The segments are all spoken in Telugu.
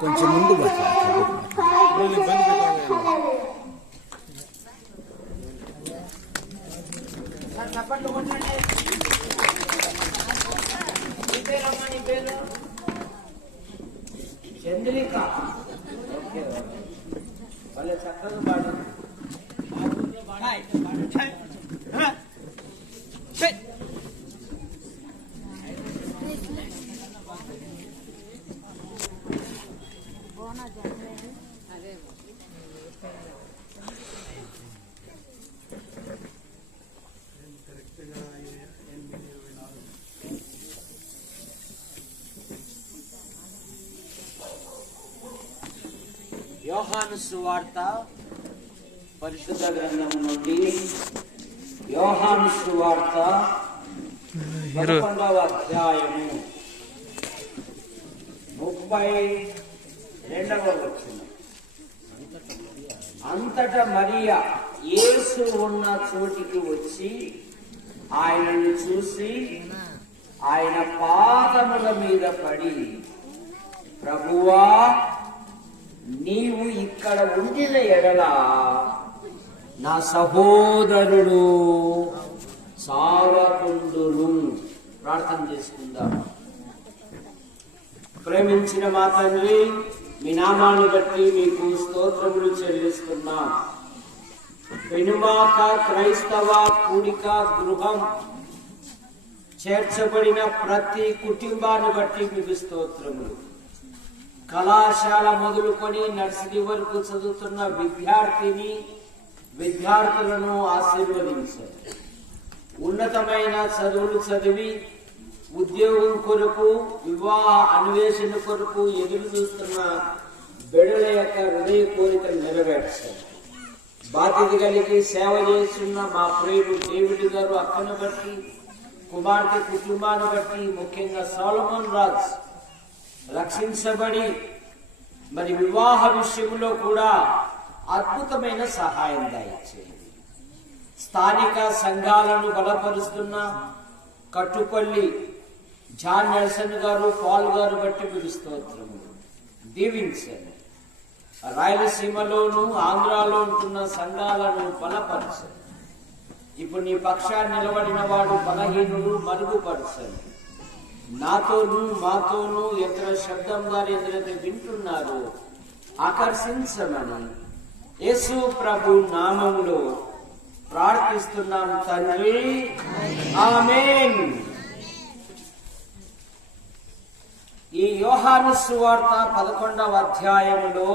కొంచెం ముందు చంద్రిక వాళ్ళ చక్కగా పాడు. యోహాను సువార్త పరిశుద్ధ గ్రంథము నుండి యోహాను సువార్త 11వ అధ్యాయము 32వ వచనం. అంతటా మరియా యేసు ఉన్న చోటికి వచ్చి ఆయనను చూసి ఆయన పాదముల మీద పడి, ప్రభువా, నీవు ఇక్కడ ఉండిన ఎడల నా సహోదరుడు సావకుండును. ప్రార్థన చేసుకుందాం. ప్రేమించిన మా తండ్రి, మీ నామాన్ని బట్టి మీకు స్తోత్రములు చెల్లిస్తున్నాం. పెనుమాక క్రైస్తవ కూడిక గృహం చేర్చబడిన ప్రతి కుటుంబాన్ని బట్టి మీకు స్తోత్రములు. కళాశాల మొదలుకొని నర్సరీ వరకు చదువుతున్న విద్యార్థులను ఆశీర్వదించారు. ఉన్నతమైన చదువులు చదివి ఉద్యోగం కొరకు, వివాహ అన్వేషణ కొరకు ఎదురు చూస్తున్న బిడ్డల యొక్క హృదయ కోరికలు నెరవేర్చారు. బాధ్యత కలిగి సేవ చేస్తున్న మా ప్రియుడు డేవిడ్ గారు అక్కను బట్టి, కుమార్తె కుటుంబాన్ని బట్టి, ముఖ్యంగా సోలమన్ రాజ్ రక్షించబడి మరి వివాహ విషయంలో కూడా అద్భుతమైన సహాయం దయచేయండి. స్థానిక సంఘాలను బలపరుస్తున్న కట్టుపల్లి జాన్ నెల్సన్ గారు, పాల్ గారు బట్టి మీకు స్తోత్రములు. దీవించండి. రాయలసీమలోను ఆంధ్రాలో ఉంటున్న సంఘాలను బలపరచండి. ఇప్పుడు నీ పక్షాన్ని నిలబడిన వాడు బలహీనుడు మరుగుపరచండి. నాతోనూ మాతోనూ ఇతర శబ్దం గారు ఎదురైతే వింటున్నారు ఆకర్షించమని యేసు ప్రభు నామములో ప్రార్థిస్తున్నాం తండ్రి, ఆమేన్. ఈ యోహాను సువార్త 11వ అధ్యాయములో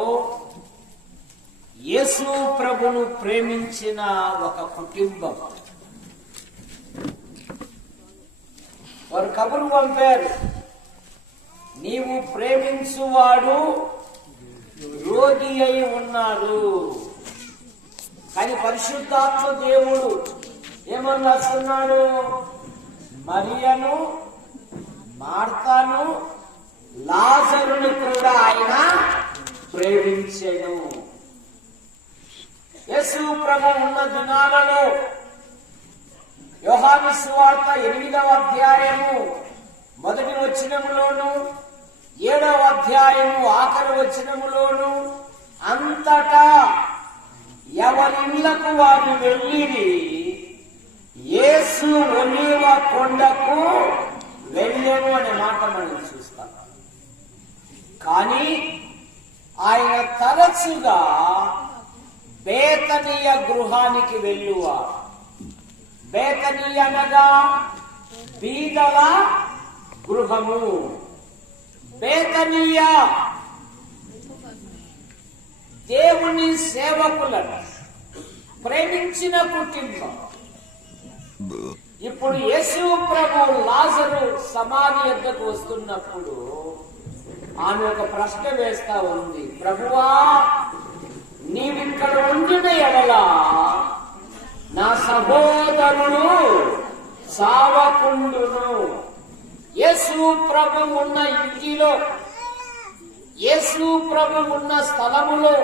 యేసు ప్రభును ప్రేమించిన ఒక కుటుంబం, వారు కబురు పంపారు, నీవు ప్రేమించువాడు రోగి అయి ఉన్నాడు. కానీ పరిశుద్ధాత్మ దేవుడు ఏమని రాస్తున్నాడు? మరియను, మార్తాను, లాజరుని కూడా ఆయన ప్రేమించెను. యేసు ప్రభు ఉన్న దినాలలో యోహాను సువార్త 8వ అధ్యాయము 1వ వచనములోను, 7వ అధ్యాయము ఆఖరి వచనములోను అంతటా ఎవరిళ్లకు వారు వెళ్ళి యేసు ఒలీవ కొండకు వెళ్ళెను అనే మాట మనం చూస్తాం. కానీ ఆయన తరచుగా బేతనీయ గృహానికి వెళ్ళువారు. బేతనీ అనగా బీదల గృహము. బేతనీయ దేవుని సేవకులను ప్రేమించిన కుటుంబం. ఇప్పుడు యేసు ప్రభు లాజరు సమాధి వద్దకు వస్తున్నప్పుడు ఆమె ఒక ప్రశ్న వేస్తా ఉంది, ప్రభువా, నీవిక్కడ ఉండి ఉండిన ఎడల నా సహోదరుడు సావకుండును. యేసు ప్రభు ఉన్న ఇంటిలో, యేసు ప్రభు ఉన్న స్థలములో,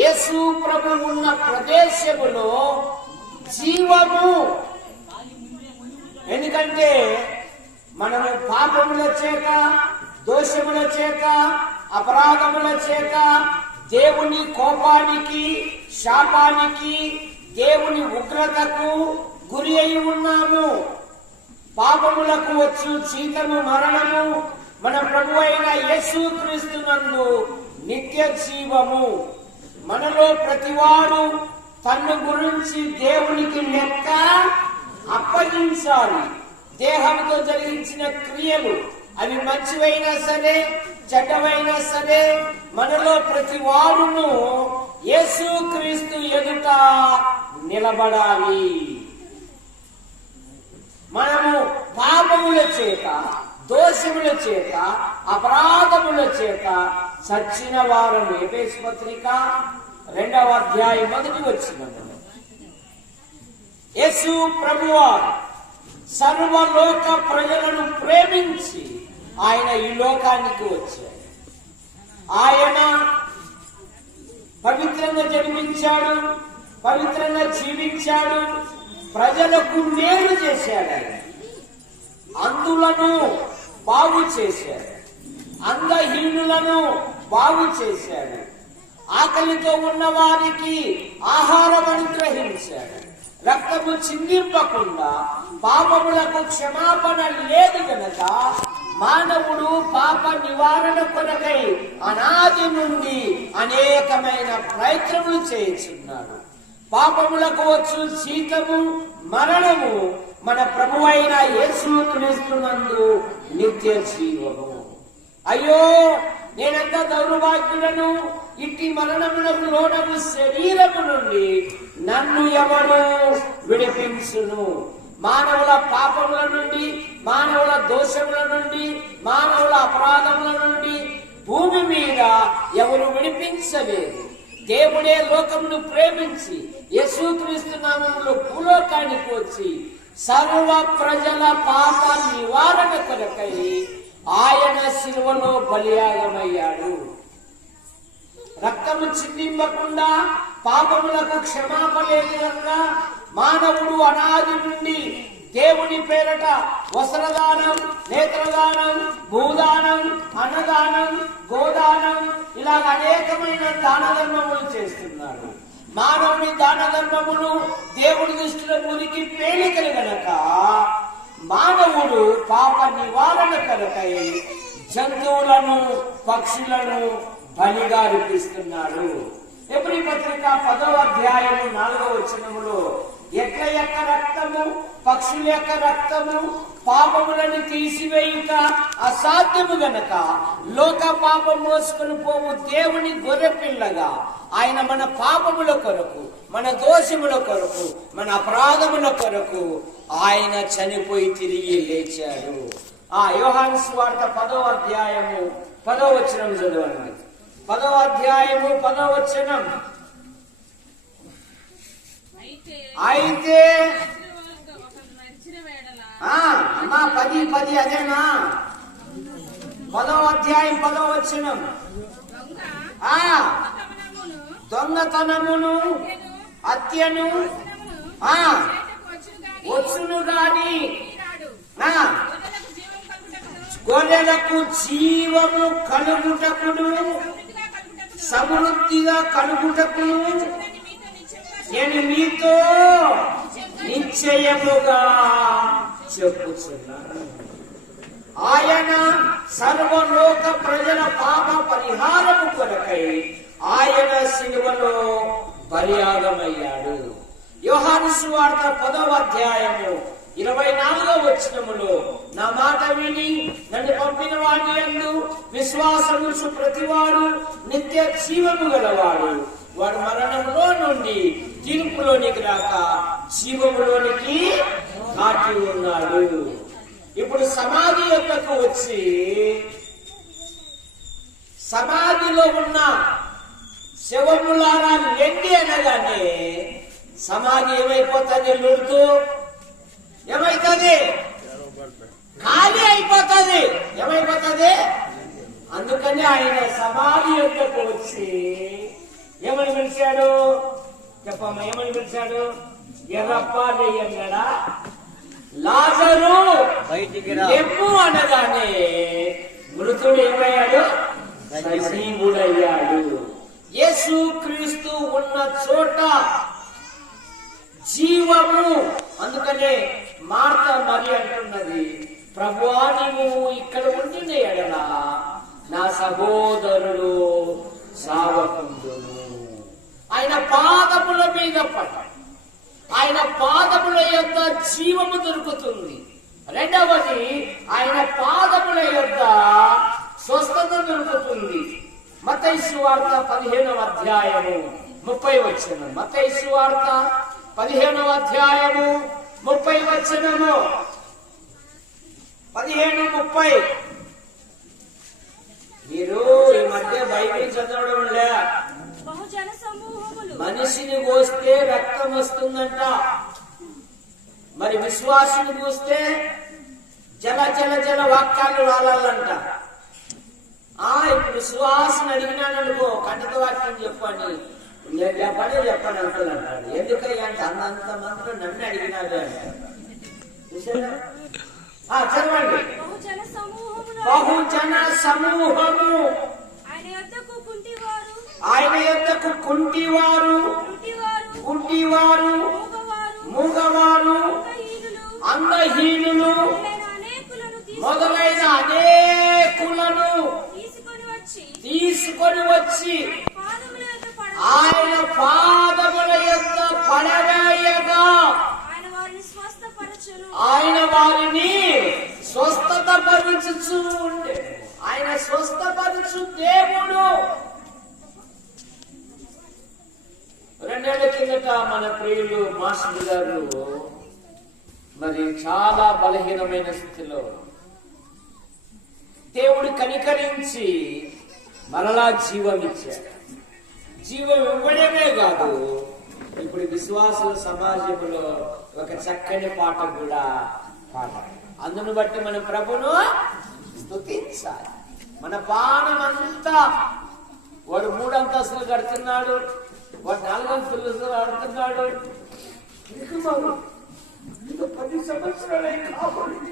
యేసు ప్రభు ఉన్న ప్రదేశములో జీవము. ఎందుకంటే మనము పాపముల చేత, దోషముల చేత, అపరాధముల చేత దేవుని కోపానికి, శాపానికి, దేవుని ఉగ్రతకు గురి అయి ఉన్నాము. పాపములకు వచ్చు జీతము మరణము, మన ప్రభు అయిన యేసుక్రీస్తునందు నిత్య జీవము. మనలో ప్రతివాడు తన్ను గురించి దేవునికి లెక్క అప్పగించాలి. దేహంతో జరిగించిన క్రియలు అవి మంచివైనా సరే, చెడ్డవైనా సరే, మనలో ప్రతి వాడును యేసుక్రీస్తు ఎదుట నిలబడాలి. మనము పాపముల చేత, దోషముల చేత, అపరాధముల చేత చచ్చిన వారం. ఎఫెసు పత్రిక 2వ అధ్యాయం 1వ వచనం. యేసు ప్రభువారు సర్వలోక ప్రజలను ప్రేమించి ఆయన ఈ లోకానికి వచ్చాడు. ఆయన పవిత్రంగా జన్మించాడు, పవిత్రంగా జీవించాడు, ప్రజలకు మేలు చేశాడు. ఆయన అందులను బాగు చేశాడు, అంగహీనులను బాగు చేశాడు, ఆకలితో ఉన్న వారికి ఆహారం అనుగ్రహించాడు. రక్తము చిందింపకుండా పాపములకు క్షమాపణ లేదు గనక మానవుడు పాప నివారణ కొరకై అనాది నుండి అనేకమైన ప్రయత్నములు చేయుచున్నాడు. పాపములకు వచ్చు జీతము మరణము, మన ప్రభువైన యేసుక్రీస్తునందు నిత్య జీవము. అయ్యో, నేనెంత దౌర్భాగ్యులను! ఇట్టి మరణములకు లోనగు శరీరము నుండి నన్ను ఎవరు విడిపించును? మానవుల పాపముల నుండి, మానవుల దోషముల నుండి, మానవుల అపరాధముల నుండి భూమి మీద ఎవరు విడిపించలేదు. దేవుడే లోకమును ప్రేమించి యేసుక్రీస్తు నామములో భూలోకానికి వచ్చి సర్వ ప్రజల పాప నివారణ కొరకై ఆయన శిలువలో బలియాగమయ్యాడు. రక్తము చిందింపకుండా పాపములకు క్షమాపణ లేకుండా మానవుడు అనాది నుండి దేవుని పేరట వస్త్రదానం, నేత్రదానం, భూదానం, అన్నదానం, గోదానం ఇలాగ అనేకమైన దాన ధర్మములు చేస్తున్నాడు. మానవుని దాన ధర్మములు దేవుడి దృష్టిలో మురికి పేలికలు గనక మానవుడు పాప నివారణ కొరకై జంతువులను, పక్షులను బలిగా అర్పిస్తున్నాడు. ఎబ్రీ పత్రిక 10వ అధ్యాయము 4వ వచనములో ఎట్ల యొక్క రక్తము, పక్షుల యొక్క రక్తము పాపములను తీసివేయుట అసాధ్యము గనక లోక పాపం మోసుకొని పోవు దేవుని గొర్రె పిల్లగా ఆయన మన పాపముల కొరకు, మన దోషముల కొరకు, మన అపరాధముల కొరకు ఆయన చనిపోయి తిరిగి లేచాడు. యోహాను సువార్త 10వ అధ్యాయము 10వ వచనం చదవండి. 10వ అధ్యాయము 10వ వచనం. అయితే అమ్మా 10 అదేనా? 10వ అధ్యాయం 10వ వచనం. దొంగతనమును, హత్యను వచ్చును గాని గొర్రెలకు జీవము కలుగుటకును, సమృద్ధిగా కలుగుటకును నేను మీతో నిశ్చయముగా చెప్పుచున్నాను. ఆయన సర్వలోక ప్రజల పాప పరిహారము కొరకై ఆయన శిలువలో బలియాగమయ్యాడు. యోహాను సువార్త 10వ అధ్యాయము 24వ వచనములో నా మాట విని నన్ను పంపిన వాని యందు విశ్వాసముంచు ప్రతివాడు నిత్య జీవము గలవాడు. వాడు మరణంలో నుండి తీర్పులోనికి రాక జీవములోనికి నాటి ఉన్నాడు. ఇప్పుడు సమాధి యొక్కకు వచ్చి సమాధిలో ఉన్న శవములారా లెండి అనగానే సమాధి ఏమైపోతుంది? లుడుతూ ఏమైతుంది? ఖాళీ అయిపోతుంది. ఏమైపోతుంది? అందుకని ఆయన సమాధి యొక్కకు వచ్చి ఏమని పిలిచాడు? చెప్పమ్మా, ఏమని పిలిచాడు? ఎర్రప్ప అన్నాడా? లాజరు బయటికి ఎప్పు అనగానే మృతుడు ఏమయ్యాడు? సజీవుడయ్యాడు. యేసు క్రీస్తు ఉన్న చోట జీవము. అందుకనే మార్త మరి అంటున్నది, ప్రభువా నీవు ఇక్కడ ఉండిన ఎడల నా సహోదరుడు సావకుండును. ఆయన పాదముల మీద పడ, ఆయన పాదముల యొక్క జీవము దొరుకుతుంది. రెండవది, ఆయన పాదముల యొక్క స్వస్థత దొరుకుతుంది. మత్తయి సువార్త 15వ అధ్యాయము 30 వచనం. మత్తయి సువార్త 15వ అధ్యాయము 30 వచనము. 15:30. మీరు ఈ మధ్య బైబిల్ చదవడం లే. మనిషిని కోస్తే రక్తం వస్తుందంట, మరి విశ్వాసిని చూస్తే జల జల జల వాక్యాలు రాలంట. ఇప్పుడు విశ్వాసం అడిగినాననుకో, కంటిత వాక్యం చెప్పండి, నేను చెప్పని అంకులు అంటాడు. ఎందుకయ్యా అంటే అన్నంత మందిలో నన్ను అడిగినాడు అంటాడు. చదవండి. బహుజన సమూహము ఆయన యొద్దకు కుంటివారు, గుడ్డివారు, మూగవారు, అంగహీనులు మొదలైన అనేకులను తీసుకొని వచ్చి ఆయన పాదముల యొక్క పడవేయగా ఆయన వారిని స్వస్థతపరచుచూ ఉండే. ఆయన స్వస్థపరచు దేవుడు. 2 ఏళ్ల కిందట మన ప్రియులు మాస్టర్ గారు మరి చాలా బలహీనమైన స్థితిలో దేవుడు కనికరించి మరలా జీవం ఇచ్చాడు. జీవం ఇవ్వడమే కాదు, ఇప్పుడు విశ్వాసుల సమాజంలో ఒక చక్కని పాట కూడా పాడాలి. అందును బట్టి మన ప్రభును స్తుతించాలి. మన పానం అంతా, వాడు 3 అంతస్తులు కడుతున్నాడు, వాడు 4 అంతస్తులు కడుతున్నాడు. 10 సంవత్సరాలే కాబట్టి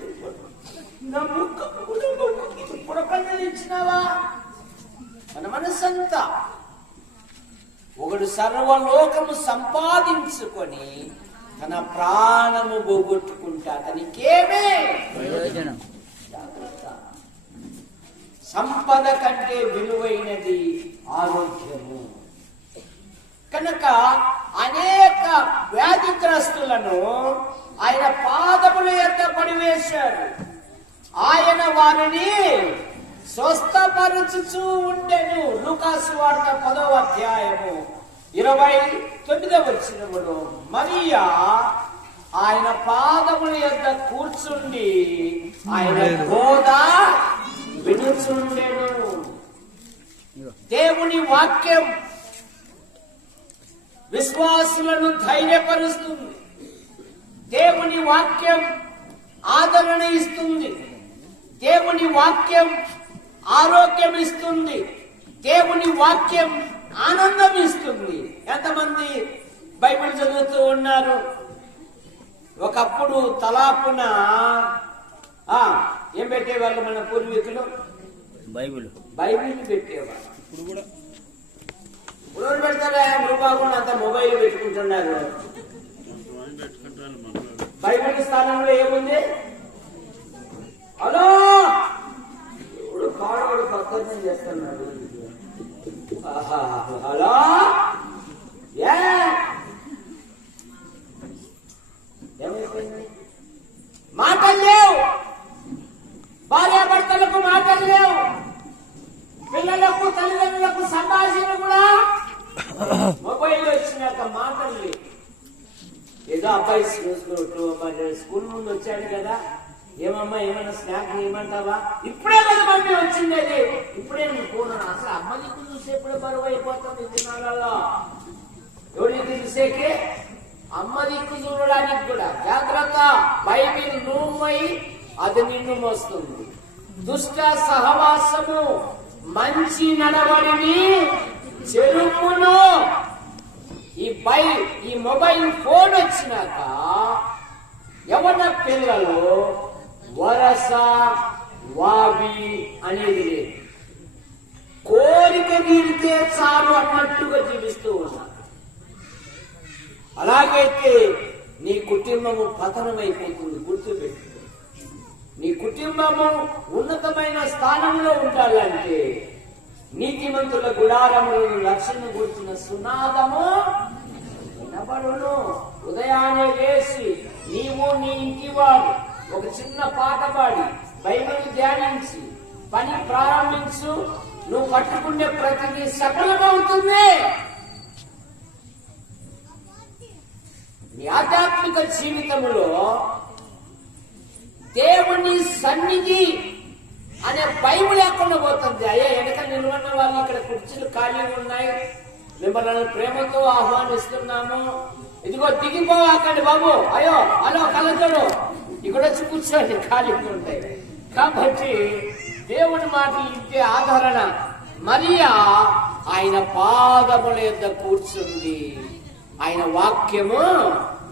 నా పుడకనిచ్చినావా? మన మనసంతా ఒకడు సర్వలోకము సంపాదించుకొని తన ప్రాణము పోగొట్టుకుంటా అతనికేమే ప్రయోజనం? సంపద కంటే విలువైనది ఆరోగ్యము. కనుక అనేక వ్యాధిగ్రస్తులను ఆయన పాదముల యొద్ద పడివేశాడు. ఆయన వారిని స్వస్థపరచుచూ ఉండెను. లూకా సువార్త 10వ అధ్యాయము 29వ వచనములో మరియా ఆయన పాదముల యొద్ద కూర్చుండి ఆయన బోధ వినుచుండెను. దేవుని వాక్యం విశ్వాసులను ధైర్యపరుస్తుంది. దేవుని వాక్యం ఆదరణ ఇస్తుంది. దేవుని వాక్యం ఆరోగ్యం ఇస్తుంది. దేవుని వాక్యం ఆనందం ఇస్తుంది. ఎంతమంది బైబిల్ చదువుతూ ఉన్నారు? ఒకప్పుడు తలాపున ఏం పెట్టేవాళ్ళు మన పూర్వీకులు? బైబిల్ పెట్టేవాళ్ళు. ఇప్పుడు పెడతారా? రూపాయలు అంత మొబైల్ పెట్టుకుంటున్నారు. బైబిల్ స్థానంలో ఏముంది? హలో, ఇప్పుడు కాడవాడు పక్కన చేస్తున్నాడు. హలో, ఏమైపోయింది? మాటలు లేవు. భార్యాభర్తలకు మాటలు లేవు. పిల్లలకు తల్లిదండ్రులకు సంభాషణ కూడా మొబైల్ వచ్చినాక మాటలు లేవు. ఏదో అబ్బాయి స్కూల్ నుండి వచ్చాడు కదా, ఏమమ్మా ఏమన్నా స్నాక్ ఏమంటావా? ఇప్పుడే కదా మమ్మీ వచ్చింది, అది ఇప్పుడే నేను పోను. అసలు అమ్మ దిక్కు చూసేప్పుడు బరువు అయిపోతుంది దినాలలో. ఎవరి దిక్కు చూసేకే? అమ్మ దిక్కు చూడడానికి కూడా జాగ్రత్త. బైబిల్ నువ్వై అది నిన్ను మోస్తుంది. దుష్ట సహవాసము మంచి నడవడిని చెరుపును. ఈ మొబైల్ ఫోన్ వచ్చినాక యవన పిల్లలు వరస వావి అనేది లేదు. కోరిక తీరితే చాలు అన్నట్టుగా జీవిస్తూ ఉన్నారు. అలాగైతే నీ కుటుంబము పతనమైపోతుంది. గుర్తుపెట్టు, నీ కుటుంబము ఉన్నతమైన స్థానంలో ఉండాలంటే నీతిమంతుల గుడారములను రక్షణ గురించిన సునాదము వినబడును. ఉదయాన్నే లేచి నీవు నీ ఇంటి వారు ఒక చిన్న పాట పాడి బైబిల్ ధ్యానించి పని ప్రారంభించు. నువ్వు పట్టుకునే ప్రతిదీ సఫలమవుతుంది. నీ ఆధ్యాత్మిక జీవితంలో దేవుని సన్నిధి అనే బైబిల్ లేకుండా పోతుంది. అయ్యా వెనక నిలబడిన వాళ్ళు ఇక్కడ కుర్చీలు ఖాళీగా ఉన్నాయి, మిమ్మల్ని ప్రేమతో ఆహ్వానిస్తున్నాము. ఇదిగో దిగిపోవాకండి బాబు, అయ్యో హలో కలజోడు ఇక్కడ వచ్చి కూర్చోండి, ఖాళీగా ఉంటాయి. కాబట్టి దేవుని మాటలు ఇంటే ఆదరణ. మరియా ఆయన పాదముల యొద్ద కూర్చుంది, ఆయన వాక్యము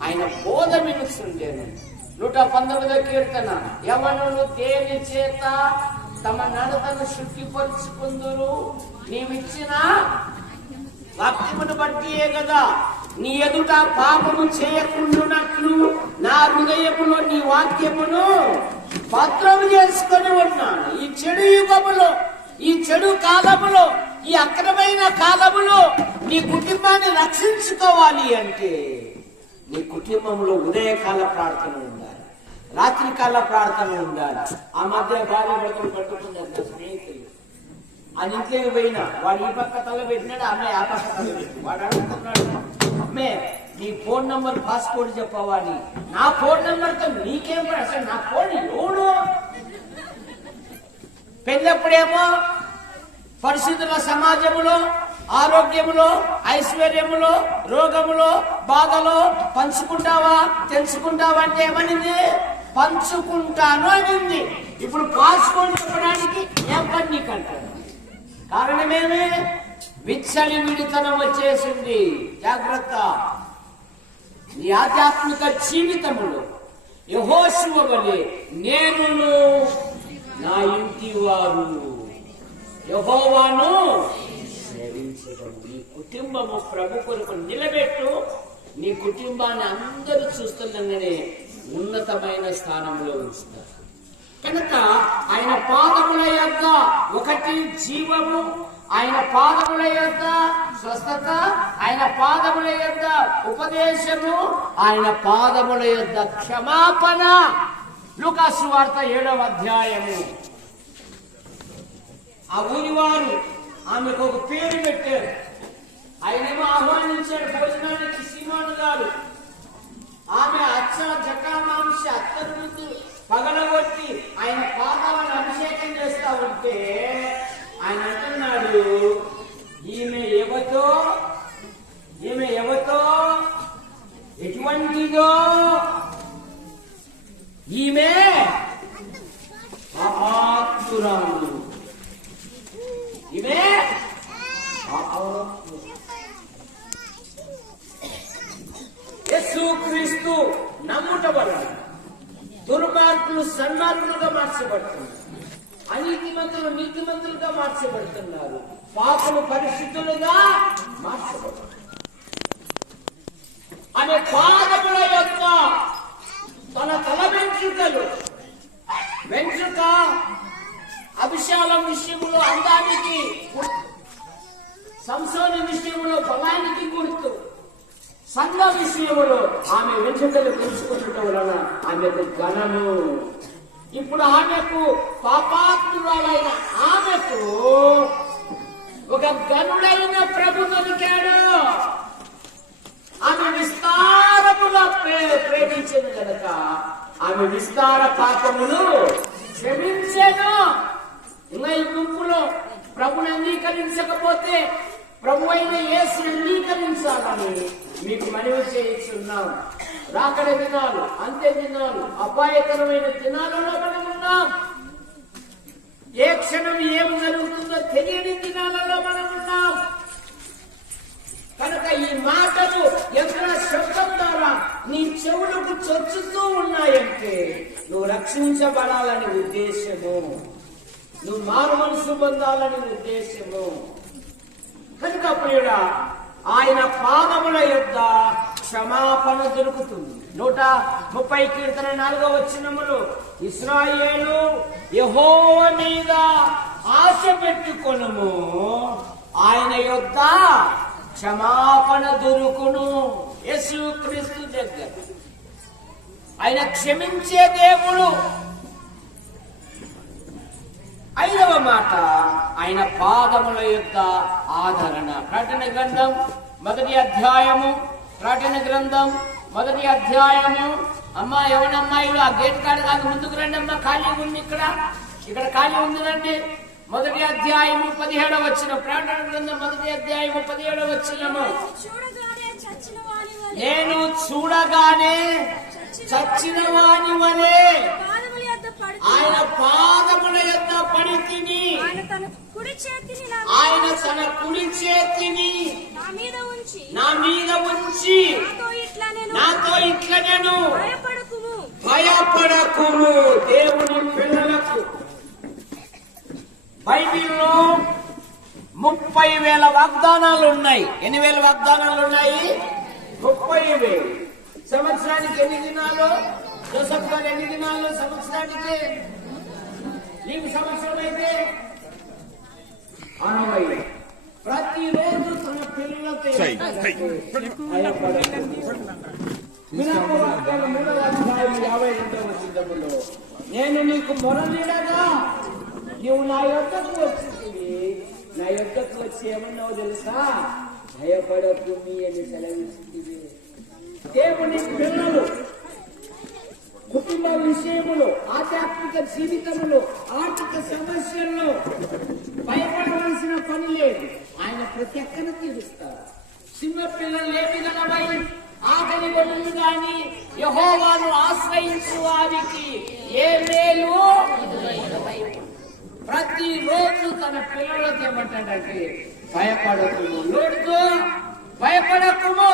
ఆయన బోధ వినుచుండెను. 119వ కీర్తన, యవనులు దేని చేత తమ నడతను శుద్ధిపరుచుకుందురు, నీవిచ్చిన వాక్యమును బట్టియే కదా. నీ ఎదుట పాపము చేయకుండానట్లు నా హృదయములో నీ వాక్యమును భద్రము చేసుకొని ఉన్నాను. ఈ చెడు యుగములో, ఈ చెడు కాలములో, ఈ అక్రమైన కాలములో నీ కుటుంబాన్ని రక్షించుకోవాలి అంటే నీ కుటుంబంలో ఉదయకాల ప్రార్థన ఉండాలి, రాత్రికాల ప్రార్థన ఉండాలి. ఆ మధ్య భార్య భర్తలు పట్టుకున్నారు నా స్నేహితులు. ఆ ఇంట్లోకి పోయినా వాడు ఈ పక్క తల పెట్టినాడు, అమ్మాయి ఆ పక్క తల పెట్టి వాడు అడుగుతున్నాడు, అమ్మే నీ ఫోన్ నంబర్ పాస్పోర్ట్ చెప్పవాలి. నా ఫోన్ నంబర్తో నీకేం అసలు నా ఫోన్ ఎవడు? పెళ్ళప్పుడేమో పరిశుద్ధుల సమాజములో, ఆరోగ్యములో, ఐశ్వర్యములో, రోగములో, బాధలో పంచుకుంటావా తెంచుకుంటావా అంటే ఏమనింది? పంచుకుంటాను అనింది. ఇప్పుడు పాస్పోర్ట్ చెప్పడానికి ఏం పని నీకు అంటారు? కారణమేమి? విచ్చలి విడితనం వచ్చేసింది. జాగ్రత్త. నీ ఆధ్యాత్మిక జీవితములో యెహోషువ వలె నేనును నా ఇంటి వారు యెహోవాను సేవించడం. నీ కుటుంబము ప్రభు కొరకు నిలబెట్టు. నీ కుటుంబాన్ని అందరూ చూస్తుండగానే ఉన్నతమైన స్థానంలో ఉంచుతారు. కనుక ఆయన పాదముల యొద్ద ఒకటి జీవము, ఆయన పాదముల యొద్ద స్వస్థత, ఆయన పాదముల యొద్ద ఉపదేశము, ఆయన పాదముల యొద్ద క్షమాపణ. లూకాసు వార్త 7వ అధ్యాయము. ఆ ఊరి వారు ఆమెకు ఒక పేరు పెట్టారు. ఆయనేమో ఆహ్వానించాడు భోజనానికి సీమోను గారు. ఆమె అచ్చ జకామాంస అత్తరు ముందు పగలగొట్టి ఆయన పాదాలను అభిషేకం చేస్తా ఉంటే ఆయన అంటున్నాడు, ఈమె ఎవతో ఎటువంటిదో, ఈమె పాపాత్మురాలు, ఈమె యేసుక్రీస్తు నమ్ముట వలన దుర్మార్గులు సన్మార్గులుగా మార్చబడుతున్నారు, అనీతిమంతులు నీతిమంతులుగా మార్చబడుతున్నారు, పాపులు పరిశుద్ధులుగా మార్చబడుతున్నారు. ఆమె పాదముల యొక్క తన తల వెంట్రుక అభిషాలం విషయంలో అందానికి, సంసోని విషయంలో బలానికి గుర్తు, సంఘ విషయంలో ఆమె వెంట్రుకలు పెంచుకున్నట్టు వలన ఆమెకు ఘనము. ఇప్పుడు ఆమెకు పాపాత్మురాలైన ఆమెకు ఒక గనుడైన ప్రభు దొరికాడు. ఆమె విస్తారముగా ప్రేమించింది కనుక ఆమె విస్తార పాపములు క్షమించాను. ఇంకా ఈ గుంపులో ప్రభుని అంగీకరించకపోతే ప్రభు అయిన యేసు అంగీకరించాలని మీకు మనవి చేయిస్తున్నాం. రాకడ దినాలు, అంత్య దినాలు, అపాయకరమైన దినాలలో మనం ఉన్నాం. ఏ క్షణం ఏం జరుగుతుందో తెలియని దినాలలో మనం ఉన్నాం. కనుక ఈ మాటలు యంత్ర శబ్దం ద్వారా నీ చెవులకు చొచ్చుతూ ఉన్నాయంటే నువ్వు రక్షించబడాలని ఉద్దేశము, నువ్వు మారు మనసు పొందాలని ఉద్దేశము. కనుక ప్రియుడా, ఆయన పాదముల యొద్ద క్షమాపణ దొరుకుతుంది. 130 కీర్తన 4వ వచనములో ఇశ్రాయేలు యెహోవా మీద ఆశ పెట్టుకొనుము, ఆయన యొద్ద క్షమాపణ దొరుకును. యేసుక్రీస్తు దగ్గర ఆయన క్షమించే దేవుడు. 5వ మాట, ఆయన పాదముల యొక్క ఆదరణ. ప్రకటన గ్రంథం 1వ అధ్యాయము, ప్రకటన గ్రంథం 1వ అధ్యాయము. అమ్మా, ఎవరమ్మాయిలు ఆ గేట్ కాడ కాదు, ముందుకు రండి అమ్మా, ఖాళీ ఉంది ఇక్కడ ఖాళీ ఉంది రండి. 1వ అధ్యాయము 17వ వచనం. ప్రకటన గ్రంథం 1వ అధ్యాయము 17వ వచనము. నేను చూడగానే చచ్చిన వాని వలె ఆయన పాదముల యొద్ద పడి తిని, ఆయన తన కుడి చేతిని నా మీద ఉంచి నాతో ఇట్లా నేను భయపడకుము. దేవుని పిల్లలకు బైబిల్లో 30,000 వాగ్దానాలు ఉన్నాయి. ఎన్ని వేల వాగ్దానాలు ఉన్నాయి? 30,000. సంవత్సరానికి ఎన్ని దినాలు? జోసఫ్ గారు ఎన్ని దినాలు సంవత్సరానికి? నీకు సంవత్సరం అయితే 60. ప్రతిరోజు తన పిల్లలతో 52వ నేను నీకు మొరలిడగా నువ్వు నా యొద్దకు వచ్చింది. నా యొద్దకు వచ్చి ఏమన్నావు తెలుసా? భయపడకు అని సెలవిస్తుంది. దేవుని పిల్లలు కుటుంబ విషయములు, ఆధ్యాత్మిక జీవితములు, ఆర్థిక సమస్యల్లో భయపడవలసిన పని లేదు. ఆయన ప్రతి ఒక్కరిని తీరుస్తారు. చిన్న పిల్లలు ఏమి గలవై ఆకలి గొడుగు గాని యెహోవాను ఆశ్రయించు వారికి ఏ మేలు. ప్రతిరోజు తన పిల్లలకి ఏమంటాడంటే భయపడకుము, లోడుతో భయపడకుము.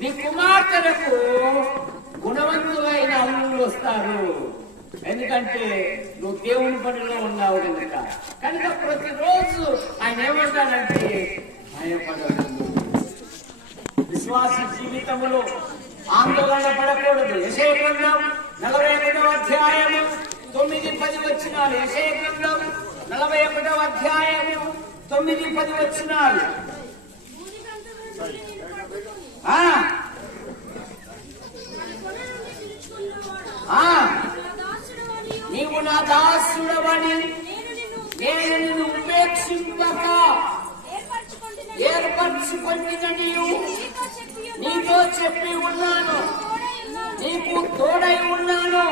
నీ కుమార్తెలకు గుణవంతులైన అల్లుళ్ళు వస్తారు. ఎందుకంటే నువ్వు దేవుని పనిలో ఉన్నావు కనుక ప్రతిరోజు ఆయన ఏమంటాడంటే భయపడకుము. విశ్వాస జీవితంలో ఆందోళన పడకూడదు. యెషయా గ్రంథం 41వ అధ్యాయము 9-10 వచనాలు. యెషయా గ్రంథం 41వ అధ్యాయము 9-10 వచనాలు. నీవు నా దాసుడవని నేను నిన్ను ఉపేక్షింపక ఏర్పరచుకొనినని నీతో చెప్పి ఉన్నాను, నీకు తోడై ఉన్నాను.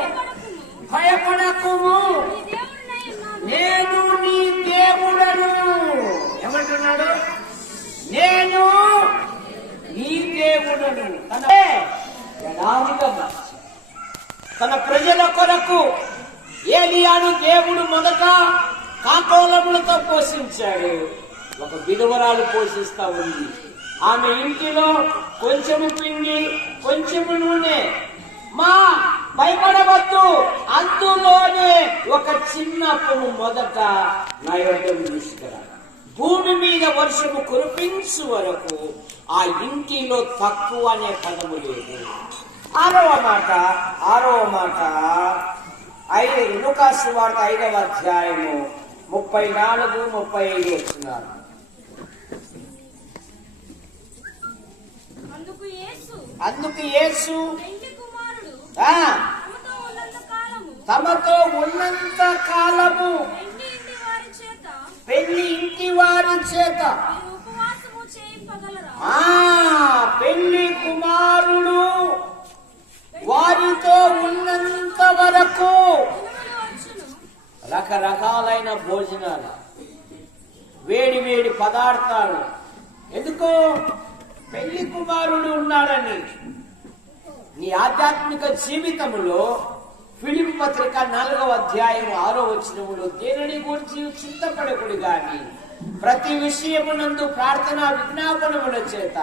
భయపడకుము, నేను నీ దేవుడను. ఏమంటున్నాడు? నేను నీ దేవుడను. తన ప్రజల కొరకు ఏలియాను దేవుడు మొదట కాకోలములతో పోషించాడు. ఒక విధవరాలు పోషిస్తా ఉంది. ఆమె ఇంటిలో కొంచెము పిండి, కొంచెము నూనె. మా భయపడవద్దు, అందులోనే ఒక చిన్న అప్పును మొదట నా యొద్దకు తీసుకురా. భూమి మీద వర్షము కురిపించు వరకు ఆ ఇంటిలో తక్కువ అనే పదము లేదు. 6వ మాట లూకా సువార్త 5వ అధ్యాయము 34-35 వచనాలు. అందుకు యేసు తమతో ఉన్నంత కాలము పెళ్లి ఇంటి వారి చేత పెళ్లి కుమారుడు వారితో ఉన్నంత రకరకాలైన భోజనాలు, వేడి వేడి పదార్థాలు. ఎందుకో పెళ్లి కుమారుడు ఉన్నాడని. నీ ఆధ్యాత్మిక జీవితంలో ఫిలిప్పీ పత్రిక 4వ అధ్యాయం 6వ వచనములో దేనిని గురించి చింతపడకుడు గాని ప్రతి విషయమునందు ప్రార్థనా విజ్ఞాపనముల చేత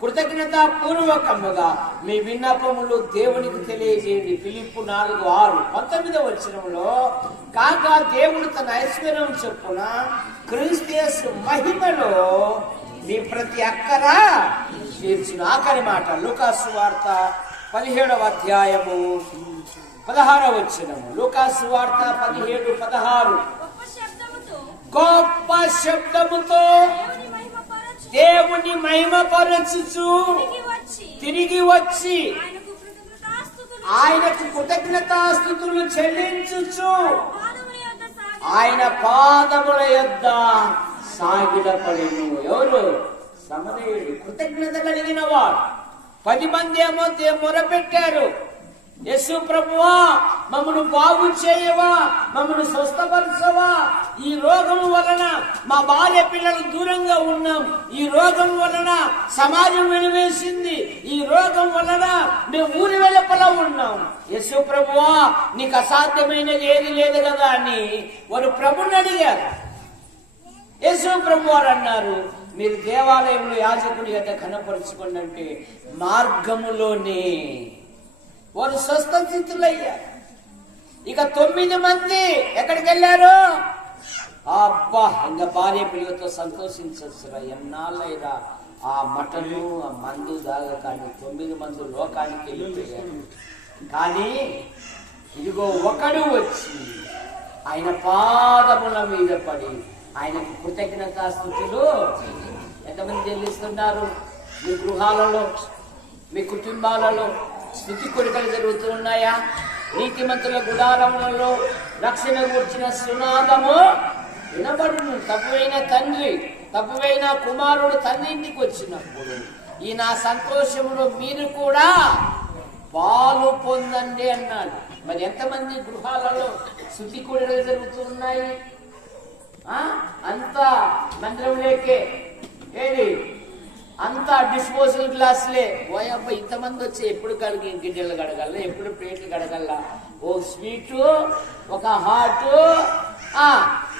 కృతజ్ఞతా పూర్వకముగా మీ విన్నపములు దేవునికి తెలియజేయండి. ఫిలిప్పీ 4:6. 19వ వచనంలో కాక దేవుడు తన ఐశ్వర్యం చొప్పున క్రీస్తు యేసు మహిమలో మీ ప్రతి అక్కర తీర్చును. ఆఖరి మాట లూకాసు సువార్త 17వ అధ్యాయము 16వ వచనము. లూకాసు సువార్త 17:16. గొప్ప శబ్దముతో దేవుని మహిమపరచుచు తిరిగి వచ్చి ఆయనకు కృతజ్ఞతాస్తుతులు చెల్లించుచు ఆయన పాదముల యొద్ద సాగిలపడెను. ఎవరు? సమరయుడు. కృతజ్ఞత కలిగిన వాడు. 10 మంది ఏమో మొరపెట్టారు, యేసు ప్రభువా మమ్మను బాగు చేయవా, మమ్మను స్వస్థపరచవా, ఈ రోగం వలన మా భార్య పిల్లలు దూరంగా ఉన్నాం, ఈ రోగం వలన సమాజం వెలివేసింది, ఈ రోగం వలన మేము ఊరి వెలుపల ఉన్నాం. యేసు ప్రభువా నీకు అసాధ్యమైనది ఏది లేదు కదా అని వారు ప్రభుని అడిగారు. యేసు ప్రభు వారు అన్నారు, మీరు దేవాలయంలో యాజకుని యొక్క కనపరుచుకోండి అంటే మార్గములోనే వారు స్వస్థచిత్తులయ్యారు. ఇక 9 మంది ఎక్కడికి వెళ్ళారు? అబ్బా ఇంకా భార్య పిల్లలతో సంతోషించచ్చురా, ఎన్నాళ్ళైరా ఆ మటను ఆ మందు దాగకాని 9 మంది లోకానికి వెళ్ళిపోయారు. కానీ ఇదిగో ఒకడు వచ్చి ఆయన పాదముల మీద పడి ఆయనకు కృతజ్ఞతాస్తుతులు ఎంతమంది చెల్లిస్తున్నారు? మీ గృహాలలో, మీ కుటుంబాలలో స్తుతి కొడుకలు జరుగుతున్నాయా? నీతిమంతుల గుడారములలో రక్షణ కూర్చిన సునాదము వినబడును. తప్పువైన తండ్రి, తప్పువైన కుమారుడు తండ్రి ఇంటికి వచ్చినప్పుడు ఈ నా సంతోషములో మీరు కూడా పాలు పొందండి అన్నాడు. మరి ఎంతమంది గృహాలలో స్తుతి కొడుకలు జరుగుతున్నాయి? అంతా మందిరంలోకే ఏది అంతా డిస్పోజల్ గ్లాసులే. ఓయబ్బ ఇంతమంది వచ్చి ఎప్పుడు కడిగి గిన్నెలు కడగల, ఎప్పుడు ప్లేట్లు కడగల, ఓ స్వీటు, ఒక హాట్,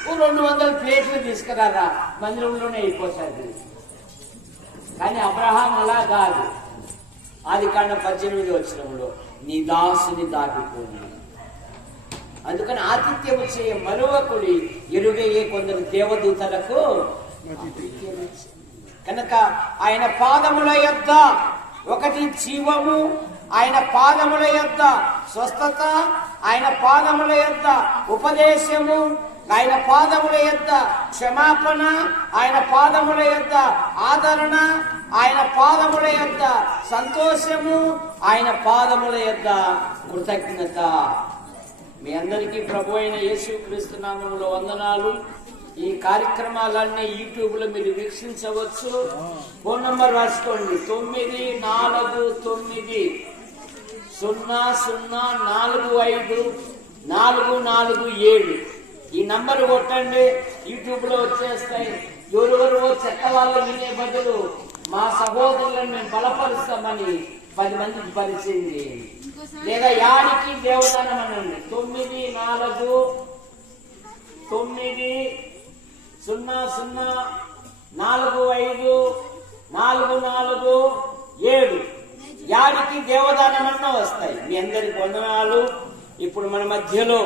200 ప్లేట్లు తీసుకురారా మందిరంలోనే అయిపోతుంది. కానీ అబ్రహాం అలా కాదు. ఆదికాండం 18వ వచనంలో నీ దాసుని దాటిపోయి. అందుకని ఆతిథ్యము చేయ మరొకడి ఎరుగయ్యే కొందరు దేవదూతలకు కనుక ఆయన పాదముల యొద్ద ఒకటి జీవము, ఆయన పాదముల యొద్ద స్వస్థత, ఆయన పాదముల యొద్ద ఉపదేశము, ఆయన పాదముల యొద్ద క్షమాపణ, ఆయన పాదముల యొద్ద ఆదరణ, ఆయన పాదముల యొద్ద సంతోషము, ఆయన పాదముల యొద్ద కృతజ్ఞత. మీ అందరికీ ప్రభు అయిన యేసుక్రీస్తు నామములో వందనాలు. ఈ కార్యక్రమాలన్నీ యూట్యూబ్ లో మీరు వీక్షించవచ్చు. ఫోన్ నంబర్ రాసుకోండి 9409004547. ఈ నంబర్ కొట్టండి, యూట్యూబ్ లో వచ్చేస్తాయి. ఎవరెవరు చెత్త వాళ్ళు వినే బదులు మా సహోదరులను మేము బలపరుస్తామని 10 మందికి పరిచయం చేయండి. లేదా యాడికి దేవదానం అనండి 9409004547. యాడికి దేవదానం అన్న వస్తాయి. మీ అందరికి వందనాలు. ఇప్పుడు మన మధ్యలో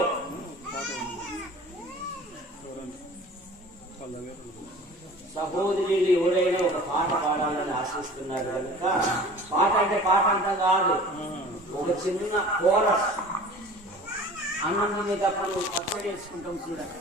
సహోదరులు ఎవరైనా ఒక పాట పాడాలని ఆశిస్తున్నారు కనుక, పాట అంటే పాట అంతా కాదు, ఒక చిన్న కోరస్. అన్నం తినేటప్పుడు పచ్చడి వేసుకుంటాం చూడండి.